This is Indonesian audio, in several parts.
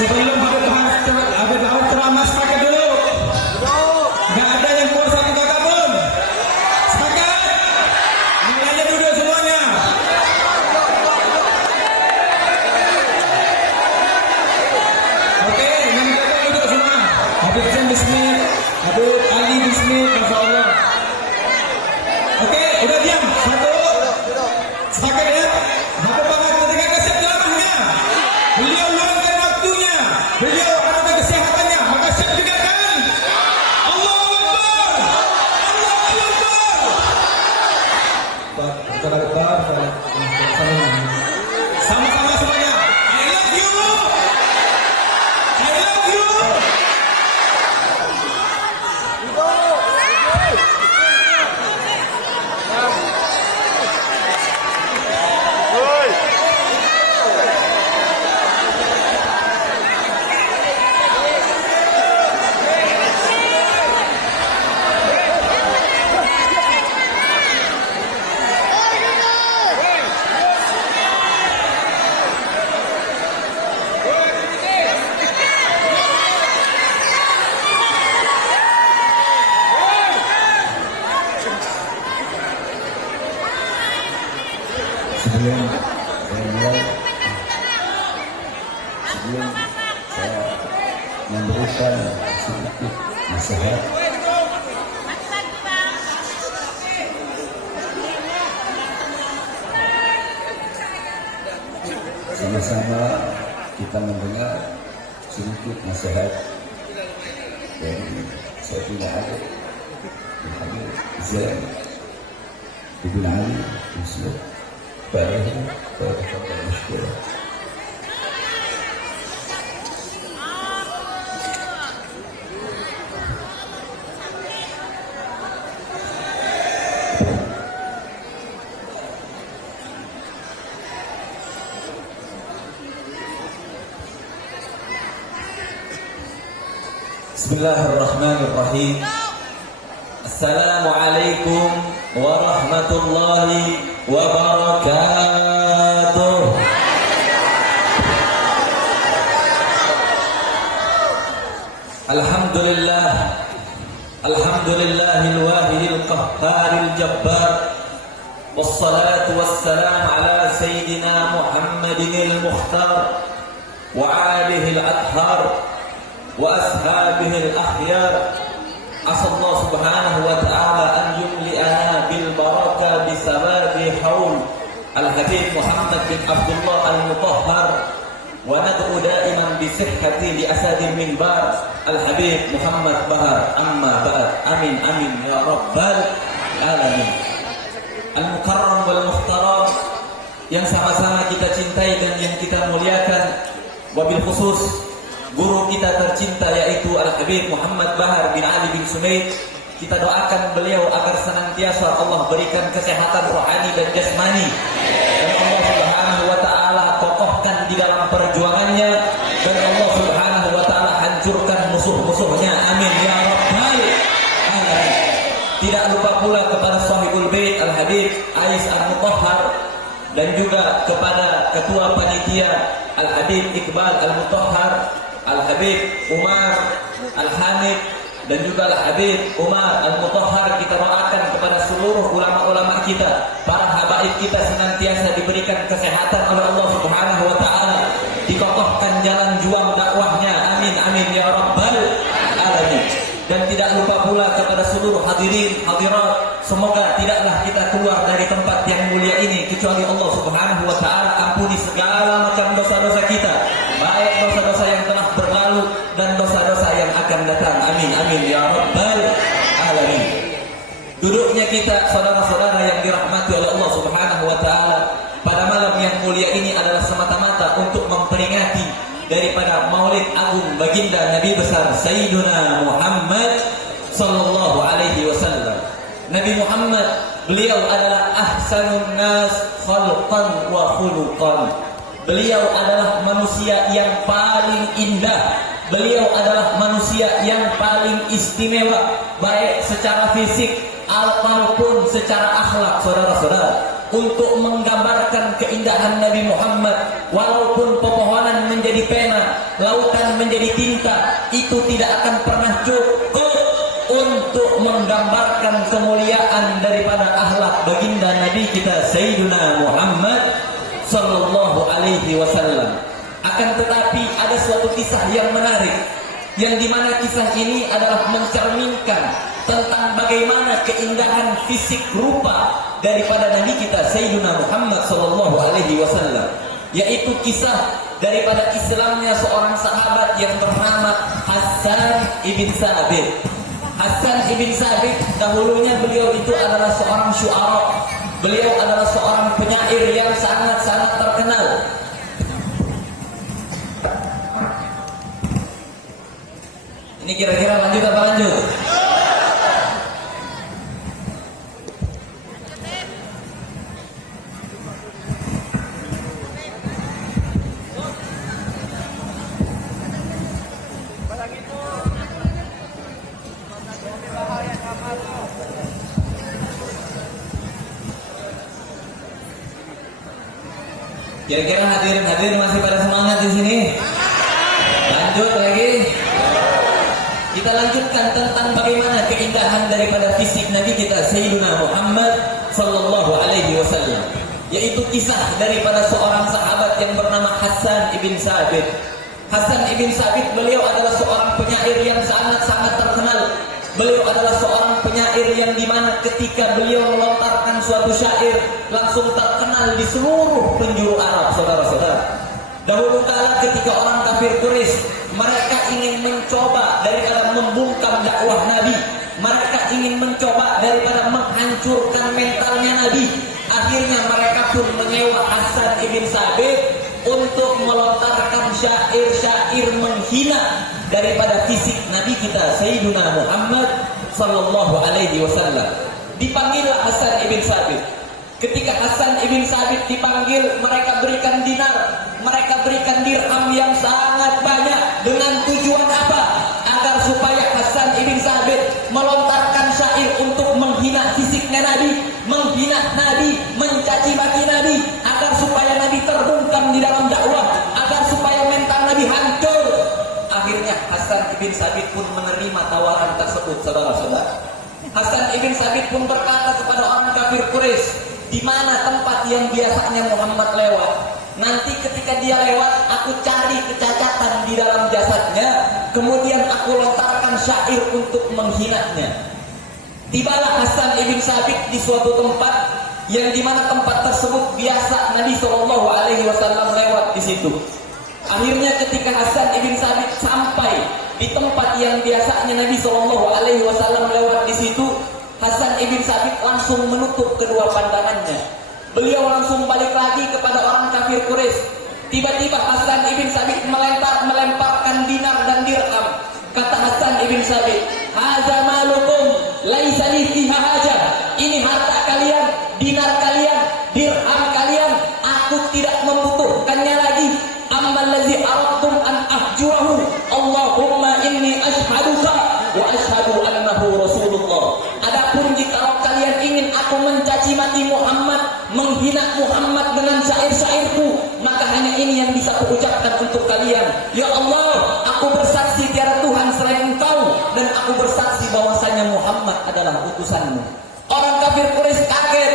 Sebelum Habib Bahar ceramah sepakat dulu. Gak ada yang keluar satu kata pun. Sepakat. Mulanya duduk semuanya. Oke, yang jaga duduk semua. Habib Zain bismillah, Habib Ali bismillah, Masya Allah. Oke, udah diam. Satu. Sepakat ya. Habib Bahar ketika kasih ceramahnya, beliau luangkan waktunya, beliau ada kesehatannya, maka siap juga kan? Allahu Akbar, Allahu Akbar. Sama-sama semuanya. I love you. I love you. Sebelum saya memberikan sedikit nasihat, sama-sama kita mendengar sedikit nasihat dari Sayyidina Ali bin Habib Zain bin Ali bin Sulaiman. Mashkurah. Bismillahirrahmanirrahim. Assalamualaikum warahmatullahi wabarakatuh. Alhamdulillah, alhamdulillahil wahidil qahharil jabbar, wassalatu wassalam ala sayyidina Muhammadinil mukhtar wa alihil adhar wa ashabihil akhyar. Asallahu subhanahu wa ta'ala an yumli'ana bil baraka bisababi haul al-habib Muhammad bin Abdullah al-Mutahhar wa nad'u da'iman bisihhati li asadil minbar al-habib Muhammad Bahar, amma ba'd. Amin amin ya rabbal alamin. Al-mukarram wal muhtaram yang sama-sama kita cintai dan yang kita muliakan, wabil khusus guru kita tercinta yaitu Al-Habib Muhammad Bahar bin Ali bin Sumaid. Kita doakan beliau agar senantiasa Allah berikan kesehatan rohani dan jasmani, dan Allah Subhanahu wa taala kokohkan di dalam perjuangannya, dan Allah Subhanahu wa taala hancurkan musuh-musuhnya. Amin ya rabbal alamin. Tidak lupa pula kepada sahibul bait Al-Habib Ais Al-Mutahhar, dan juga kepada ketua panitia Al-Habib Iqbal Al-Mutahhar, Al-Habib Umar Al-Hamid, dan juga Al-Habib Umar Al-Mutahhar. Kita doakan kepada seluruh ulama-ulama kita, para habaib kita senantiasa diberikan kesehatan oleh Allah Subhanahu wa taala, dikokohkan jalan juang dakwahnya. Amin amin ya rabbal alamin. Dan tidak lupa pula kepada seluruh hadirin hadirat, semoga tidaklah kita keluar dari tempat yang mulia ini kecuali Allah Subhanahu wa taala ampuni segala macam dosa-dosa kita, baik dosa-dosa yang telah berlalu dan dosa-dosa yang akan datang. Amin amin ya rabbal alamin. Duduknya kita saudara-saudara yang dirahmati oleh Allah Subhanahu wa taala pada malam yang mulia ini adalah semata-mata untuk memperingati daripada Maulid Agung baginda Nabi besar Sayyiduna Muhammad sallallahu alaihi wasallam. Nabi Muhammad, beliau adalah ahsanun nas khalqan wa khuluqan. Beliau adalah manusia yang paling indah. Beliau adalah manusia yang paling istimewa, baik secara fisik ataupun secara akhlak, saudara-saudara. Untuk menggambarkan keindahan Nabi Muhammad, walaupun pepohonan menjadi pena, lautan menjadi tinta itu tidak akan pernah cukup untuk menggambarkan kemuliaan daripada akhlak baginda Nabi kita Sayyiduna Muhammad sallallahu alaihi wasallam. Akan tetapi ada suatu kisah yang menarik, yang dimana kisah ini adalah mencerminkan tentang bagaimana keindahan fisik rupa daripada Nabi kita Sayyiduna Muhammad sallallahu alaihi wasallam, yaitu kisah daripada Islamnya seorang sahabat yang bernama Hassan ibn Sabit. Hassan ibn Sabit dahulunya beliau itu adalah seorang syu'ara. Beliau adalah seorang penyair yang sangat-sangat terkenal. Ini kira-kira lanjut apa lanjut? Kira-kira hadirin masih pada semangat di sini? Lanjut lagi. Kita lanjutkan tentang bagaimana keindahan daripada fisik Nabi kita Sayyiduna Muhammad sallallahu alaihi wasallam, yaitu kisah daripada seorang sahabat yang bernama Hassan ibn Sabit. Hassan ibn Sabit beliau adalah seorang penyair yang sangat-sangat terkenal. Beliau adalah seorang penyair yang dimana ketika beliau melontarkan suatu syair langsung terkenal di seluruh penjuru Arab, saudara-saudara. Dahulu kala ketika orang kafir Quraisy mereka ingin mencoba daripada membungkam dakwah Nabi, mereka ingin mencoba daripada menghancurkan mentalnya Nabi. Akhirnya mereka pun menyewa Hassan ibn Sabit untuk melontarkan syair-syair menghina daripada fisik Nabi kita Sayyiduna Muhammad sallallahu alaihi wasallam. Dipanggillah Hassan ibn Sabit. Ketika Hassan ibn Sabit dipanggil, mereka berikan dinar, mereka berikan dirham yang sangat banyak. Dengan tujuan apa? Agar supaya Hassan ibn Sabit melontarkan syair untuk menghina fisiknya Nabi, menghina Nabi, mencaci maki Nabi, agar supaya Nabi terbungkam di dalam dakwah, agar supaya mental Nabi hancur. Akhirnya Hassan ibn Sabit pun menerima tawaran tersebut, saudara-saudara. Hassan ibn Sabit pun berkata kepada orang kafir Quraisy, di mana tempat yang biasanya Muhammad lewat, nanti ketika dia lewat, aku cari kecacatan di dalam jasadnya, kemudian aku lontarkan syair untuk menghinanya. Tibalah Hassan ibn Sabit di suatu tempat yang dimana tempat tersebut biasa Nabi Shallallahu Alaihi Wasallam lewat di situ. Akhirnya ketika Hassan ibn Sabit sampai di tempat yang biasanya Nabi Shallallahu Alaihi Wasallam lewat di situ, Hassan ibn Sabit langsung menutup kedua pandangannya. Beliau langsung balik lagi kepada orang kafir Quraisy. Tiba-tiba Hassan ibn Sabit melemparkan dinar dan dirham. Kata Hassan ibn Sabit, "Hadza malukum laisa li fiha hajah." Ini harta kalian, dinar kalian, dirham kalian, aku tidak membutuhkannya lagi. Ammal ladzi aradtum an ahjurahu, Allahumma inni ashhaduka wa ashhadu annahu rasulullah. Adapun jika kalian ingin aku mencaci maki Muhammad, menghina Muhammad dengan syair-syairku, maka hanya ini yang bisa kuucapkan untuk kalian. Ya Allah, aku bersaksi tiada Tuhan selain Engkau, dan aku bersaksi bahwasanya Muhammad adalah utusanmu. Orang kafir Quraisy kaget.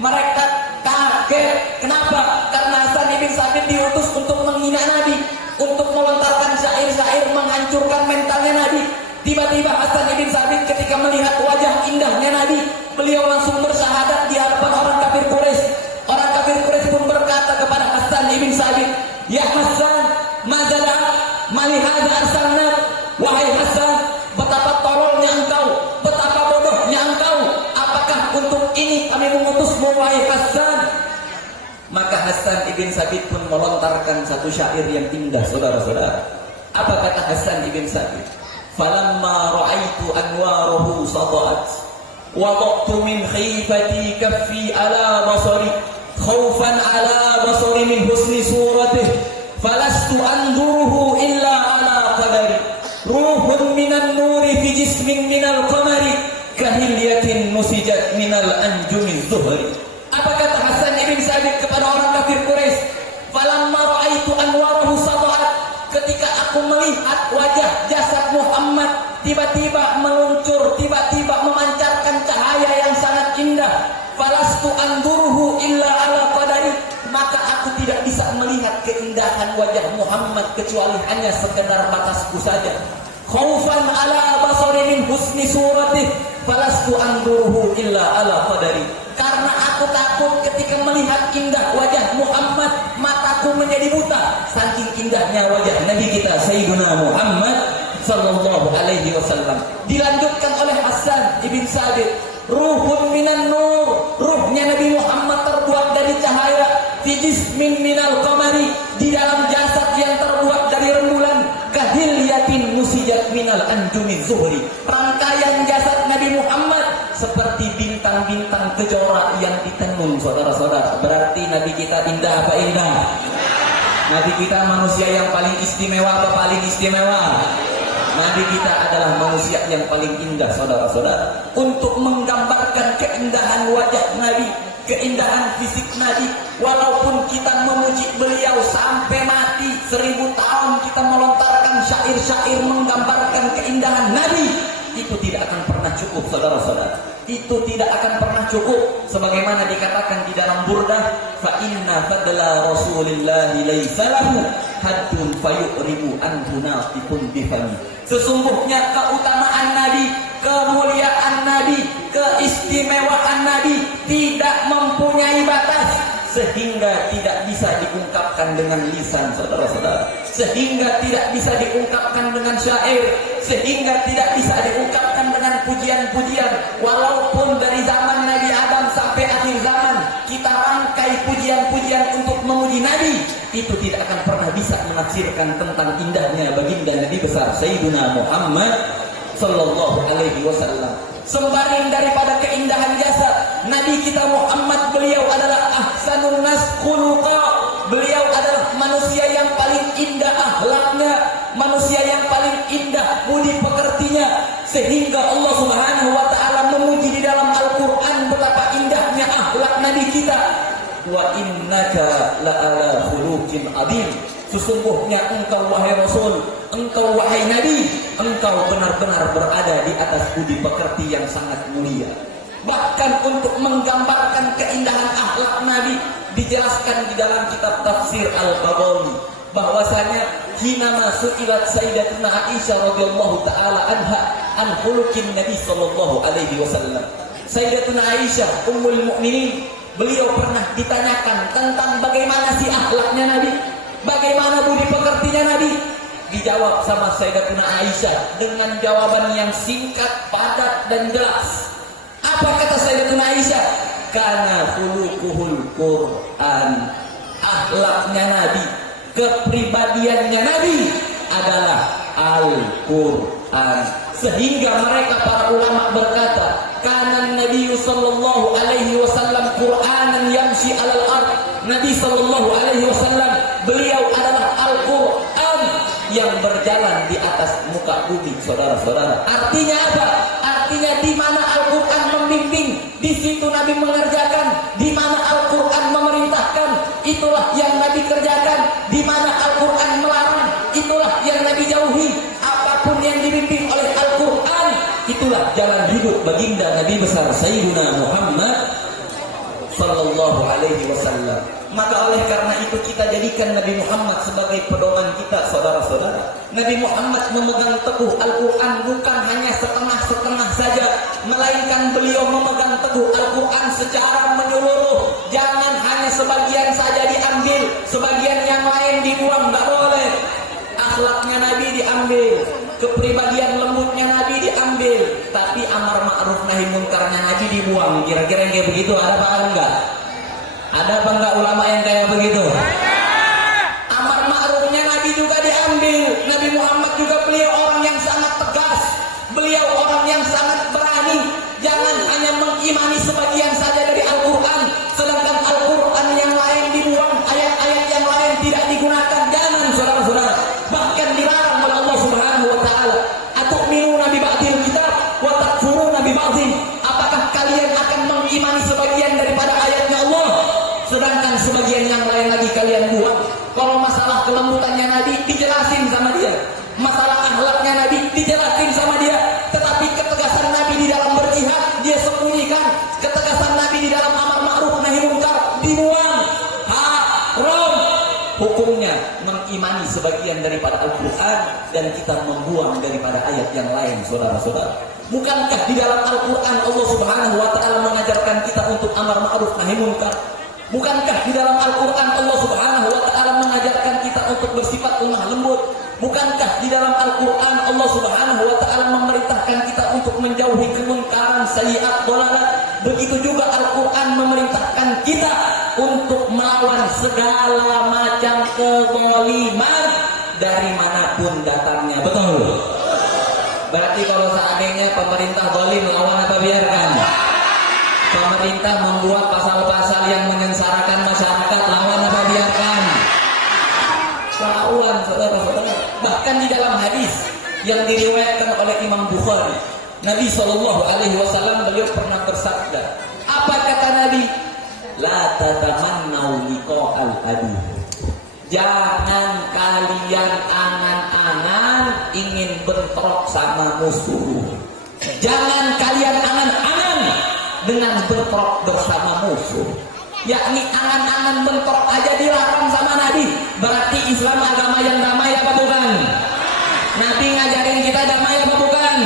Mereka kaget. Kenapa? Karena Hassan ibn Sabit diutus untuk menghina Nabi, untuk melontarkan syair-syair menghancurkan mentalnya Nabi. Tiba-tiba Hassan ibn Sabit ketika melihat wajah indahnya Nabi, beliau langsung bersyahadat di hadapan orang kafir Quraisy. Orang kafir Quraisy pun berkata kepada Hassan ibn Sabit, "Ya Hassan, mazala malihada arsalna." Wahai Hassan, betapa tololnya engkau, betapa bodohnya engkau. Apakah untuk ini kami mengutusmu, wahai Hassan? Maka Hassan ibn Sabit pun melontarkan satu syair yang indah, saudara-saudara. Apa kata Hassan ibn Sabit? "Falamma ra'aitu anwarahu sada'at, wada'tu min khifati kaffi ala basari, khawfan ala basari min husni suratih, falastu anzuruhu illa ala qadari, ruhun minan nuri fi jismin minal qamari, kahilyatin musijat minal anjumin zuhri." Apa kata Hassan ibn Sabit kepada orang kafir Quraisy? "Falamma ra'aitu anwarahu sada'at." Ketika aku aku melihat wajah jasad Muhammad tiba-tiba meluncur, tiba-tiba memancarkan cahaya yang sangat indah. Falastu anduruhu illa ala qadari, maka aku tidak bisa melihat keindahan wajah Muhammad kecuali hanya sekedar batasku saja. Khaufan ala basari min husni suratih, falastu anduruhu illa ala qadari. Karena aku takut ketika melihat indah wajah Muhammad, mataku menjadi buta saking indahnya wajah Nabi kita Sayyidina Muhammad sallallahu alaihi wasallam. Dilanjutkan oleh Hasan ibn Sabit, ruhun minan nur, ruhnya Nabi Muhammad terbuat dari cahaya, fi jismin minal qamari, di dalam jasad yang terbuat dari rembulan, kahilyatin musijat minal anjumi zuhri. Rangkaian jasad Nabi Muhammad seperti bintang-bintang kejora yang ditenun, saudara-saudara. Berarti Nabi kita indah apa indah? Nabi kita manusia yang paling istimewa apa paling istimewa? Nabi kita adalah manusia yang paling indah, saudara-saudara. Untuk menggambarkan keindahan wajah Nabi, keindahan fisik Nabi, walaupun kita memuji beliau sampai mati 1000 tahun, kita melontarkan syair-syair menggambarkan keindahan Nabi, itu tidak akan pernah cukup, saudara-saudara. Itu tidak akan pernah cukup. Sebagaimana dikatakan di dalam Burdah, fa inna fadla rasulillahi laisa lahu haddun fayuribu anhu nafiqun bifami. Sesungguhnya keutamaan Nabi, kemuliaan Nabi, keistimewaan Nabi tidak mempunyai batas, sehingga tidak bisa diungkapkan dengan lisan, saudara-saudara. Sehingga tidak bisa diungkapkan dengan syair, sehingga tidak bisa diungkapkan dengan pujian-pujian. Walaupun dari zaman Nabi Adam sampai akhir zaman kita rangkai pujian-pujian untuk memuji Nabi, itu tidak akan pernah bisa menafsirkan tentang indahnya baginda Nabi besar Sayyidina Muhammad sallallahu alaihi wasallam. Sembaring daripada keindahan jasad Nabi kita Muhammad, beliau adalah ahsanun nas khuluqa. Beliau adalah manusia yang paling indah akhlaknya, manusia yang paling indah budi pekertinya, sehingga Allah Subhanahu wa taala memuji di dalam Al-Qur'an betapa indahnya akhlak Nabi kita. Wa innaka la'ala khuluqin adzim. Sesungguhnya engkau wahai Rasul, engkau wahai Nabi, engkau benar-benar berada di atas budi pekerti yang sangat mulia. Bahkan untuk menggambarkan keindahan akhlak Nabi, dijelaskan di dalam kitab tafsir Al-Baghawi bahwasanya hina su'ilat Sayyidatuna Aisyah radhiyallahu taala anha an khuluqin Nabi sallallahu alaihi wasallam. Sayyidatuna Aisyah ummul mukminin, beliau pernah ditanyakan tentang bagaimana sih akhlaknya Nabi, bagaimana budi pekertinya Nabi. Dijawab sama Sayyidatuna Aisyah dengan jawaban yang singkat, padat dan jelas. Apa kata Sayyidatuna Aisyah? Kana khuluquhul Qur'an. Akhlaknya Nabi, kepribadiannya Nabi adalah Al-Qur'an. Sehingga mereka para ulama berkata, kana Nabi sallallahu alaihi wasallam Qur'anan yamshi 'alal ard. Nabi sallallahu alaihi wasallam beliau adalah Al-Qur'an yang berjalan di atas muka bumi, saudara-saudara. Artinya apa? Artinya di mana Al-Qur'an membimbing, di situ Nabi mengerjakan. Di mana Al-Qur'an memerintahkan, itulah yang Nabi kerjakan. Di mana Al-Qur'an melarang, itulah yang Nabi jauhi. Apapun yang dibimbing oleh Al-Qur'an, itulah jalan hidup baginda Nabi besar Sayyidina Muhammad sallallahu alaihi wasallam. Maka oleh karena itu kita jadikan Nabi Muhammad sebagai pedoman kita, saudara-saudara. Nabi Muhammad memegang teguh Al-Quran bukan hanya setengah-setengah saja, melainkan beliau memegang teguh Al-Quran secara menyeluruh. Jangan hanya sebagian saja diambil, sebagian yang lain dibuang, nggak boleh. Akhlaknya Nabi diambil, kepribadian lembutnya Nabi diambil, tapi amar ma'ruf nahi munkarnya Nabi dibuang. Kira-kira yang kayak begitu ada apa enggak? Ada apa enggak ulama yang kayak begitu? Amar ma'rufnya Nabi juga diambil. Nabi Muhammad juga beliau orang yang sangat tegas, beliau orang yang sangat berani. Jangan hanya mengimani sebagian saja dari Al-Quran, sedangkan Al-Quran yang lain dibuang, ayat-ayat yang lain tidak digunakan. Jangan, saudara-saudara. Bahkan dilarang oleh Allah Subhanahu wa taala. Atu'minuna bi ba'dil kitab wa takfuruna bi ba'dhin. Apakah kalian akan mengimani sebagian daripada ayatnya Allah, sedangkan sebagian yang lain lagi kalian masalah kelembutannya Nabi dijelasin sama dia, masalah akhlaknya Nabi dijelasin sama dia, tetapi ketegasan Nabi di dalam berjihad dia sembunyikan, ketegasan Nabi di dalam amar ma'ruf nahi munkar dibuang. Haram hukumnya mengimani sebagian daripada Al-Quran dan kita membuang daripada ayat yang lain, saudara-saudara. Bukankah di dalam Al-Quran Allah Subhanahu wa ta'ala mengajarkan kita untuk amar ma'ruf nahi munkar? Bukankah di dalam Al-Quran Allah Subhanahu wa ta'ala mengajarkan kita untuk bersifat lemah lembut? Bukankah di dalam Al-Quran Allah Subhanahu wa ta'ala memerintahkan kita untuk menjauhi kemungkaran, sayyi'at, dhalalat? Begitu juga Al-Quran memerintahkan kita untuk melawan segala macam kezaliman dari manapun datangnya. Betul? Berarti kalau seandainya pemerintah zalim, lawan apa biarkan? Pemerintah membuat pasal-pasal yang menyengsarakan masyarakat, lawan apa biarkan? Lawan, saudara-saudara. Bahkan di dalam hadis yang diriwayatkan oleh Imam Bukhari, Nabi SAW beliau pernah bersabda. Apa kata Nabi? La tatamannau liqa'al adu. Jangan kalian angan-angan ingin bentrok sama musuh. Jangan kalian angan-angan dengan bentrok bersama musuh. Yakni angan-angan bentrok aja dilarang sama Nabi. Berarti Islam agama yang damai apa bukan? Nabi ngajarin kita damai apa bukan?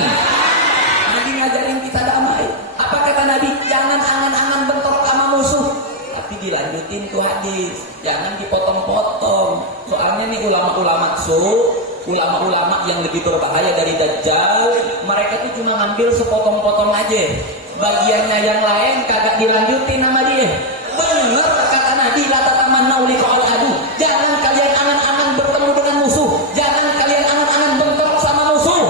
Nabi ngajarin kita damai. Apa kata Nabi? Jangan angan-angan bentrok sama musuh. Tapi dilanjutin tuh hadis, jangan dipotong-potong. Soalnya nih ulama-ulama ulama-ulama yang lebih berbahaya dari Dajjal, mereka tuh cuma ngambil sepotong-potong aja. Bagiannya yang lain kagak dilanjutin sama dia. Bener kata Nabi, la tatamannau liqa'al adu. Jangan kalian angan-angan bertemu dengan musuh. Jangan kalian angan-angan bentrok sama musuh.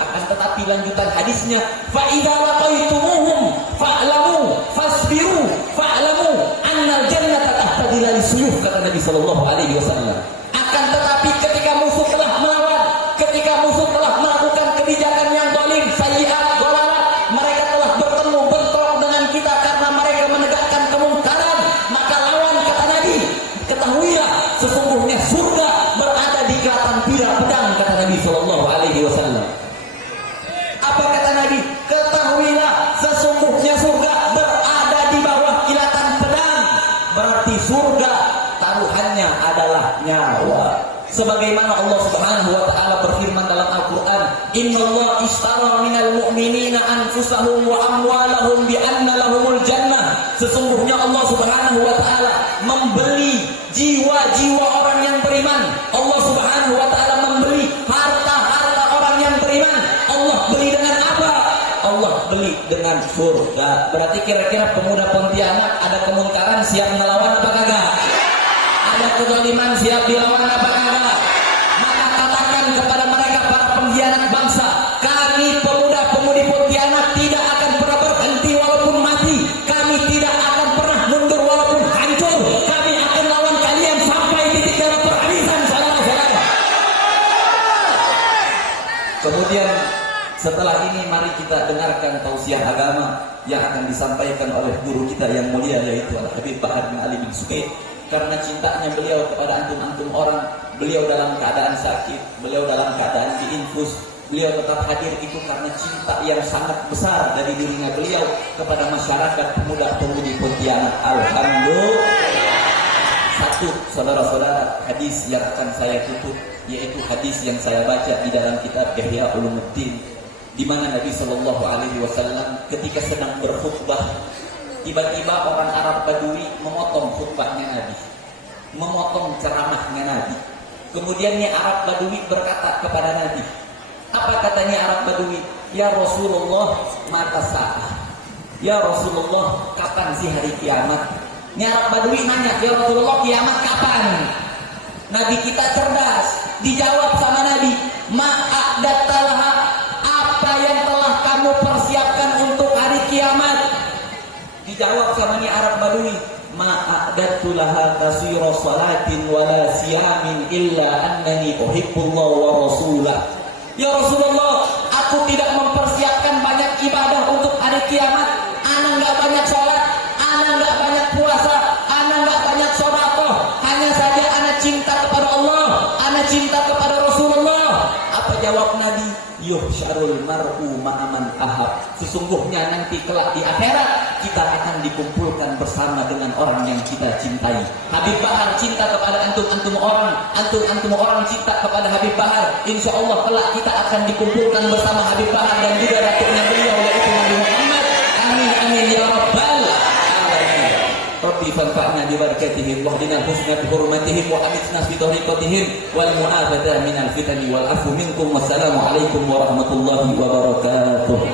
Akan tetapi lanjutan hadisnya, fa idza laqaitumuhum fa'lamu fasbiru fa'lamu annal jannata tahta dhilal suyuf, kata Nabi sallallahu alaihi wasallam. Akan tetapi ketika musuh telah melawan, ketika musuh telah melakukan kebijakan yang zalim, sayyi'at, dhalalat, mereka telah bertemu bentrok dengan kita karena mereka menegakkan kemungkaran, maka lawan, kata Nabi. Ketahuilah sesungguhnya surga berada di kelatan pedang, kata Nabi sallallahu alaihi wasallam. Apa kata Nabi? Ketahuilah sesungguhnya surga berada di bawah kilatan pedang. Berarti surga taruhannya adalah nyawa. Sebagaimana Allah Subhanahu wa ta'ala berfirman dalam Al-Quran, Innallaha ishtara minal mu'minina anfusahum wa amwalahum bi anna lahumul jannah. Sesungguhnya Allah Subhanahu wa ta'ala membeli jiwa-jiwa orang yang beriman. Allah Subhanahu wa ta'ala membeli harta-harta orang yang beriman. Allah beli dengan apa? Allah beli dengan surga. Berarti kira-kira pemuda Pontianak ada kemungkaran siap melawan apa kagak? Ada kezaliman siap dilawan apa kagak? Maka katakan kepada mereka para pengkhianat bangsa, kami pemuda-pemudi Pontianak tidak akan pernah berhenti walaupun mati. Kami tidak akan pernah mundur walaupun hancur. Kami akan lawan kalian sampai titik darah perhabisan, saudara-saudara. Kemudian setelah ini mari kita dengarkan tausiah agama yang akan disampaikan oleh guru kita yang mulia, yaitu Al-Habib Bahar bin Ali bin Sukaid. Karena cintanya beliau kepada antum-antum orang, beliau dalam keadaan sakit, beliau dalam keadaan diinfus, beliau tetap hadir itu karena cinta yang sangat besar dari dirinya beliau kepada masyarakat pemuda-pemudi Pontianak. Alhamdulillah. Satu, saudara-saudara, hadis yang akan saya tutup, yaitu hadis yang saya baca di dalam kitab Ihya Ulumuddin, di mana Nabi Shallallahu Alaihi Wasallam ketika sedang berkhutbah, tiba-tiba orang Arab Badui memotong khutbahnya Nabi, memotong ceramahnya Nabi. Kemudian Arab Badui berkata kepada Nabi, apa katanya Arab Badui? Ya Rasulullah, mata sa'ah. Ya Rasulullah, kapan sih hari kiamat? Arab Badui nanya, ya Rasulullah, kiamat kapan? Nabi kita cerdas, dijawab sama Nabi, ma'adattalaha, apa yang telah kamu persiapkan untuk hari kiamat? Dijawab sama Arab Badui, ma'adattu laha kasira salatin wala siyamin illa annani uhibbullah wa rasulah. Ya Rasulullah, aku tidak mempersiapkan banyak ibadah untuk hari kiamat. Ana enggak banyak sholat, ana enggak banyak puasa, ana enggak banyak sedekah. Hanya saja ana cinta kepada Allah yuhsyarul mar'u ma'aman ahab. Sesungguhnya nanti kelak di akhirat kita akan dikumpulkan bersama dengan orang yang kita cintai. Habib Bahar cinta kepada antum orang cinta kepada Habib Bahar. Insya Allah kelak kita akan dikumpulkan bersama Habib Bahar dan juga datuknya beliau yaitu Nabi Muhammad. Amin amin ya rabbal alamin. Rabbi fanfa'na bi barakatihim wahdina husna bi hurmatihim wa amitna fi tariqatihim wal mu'afata minal fitani wal afu minkum. Wassalamu alaikum warahmatullahi wabarakatuh.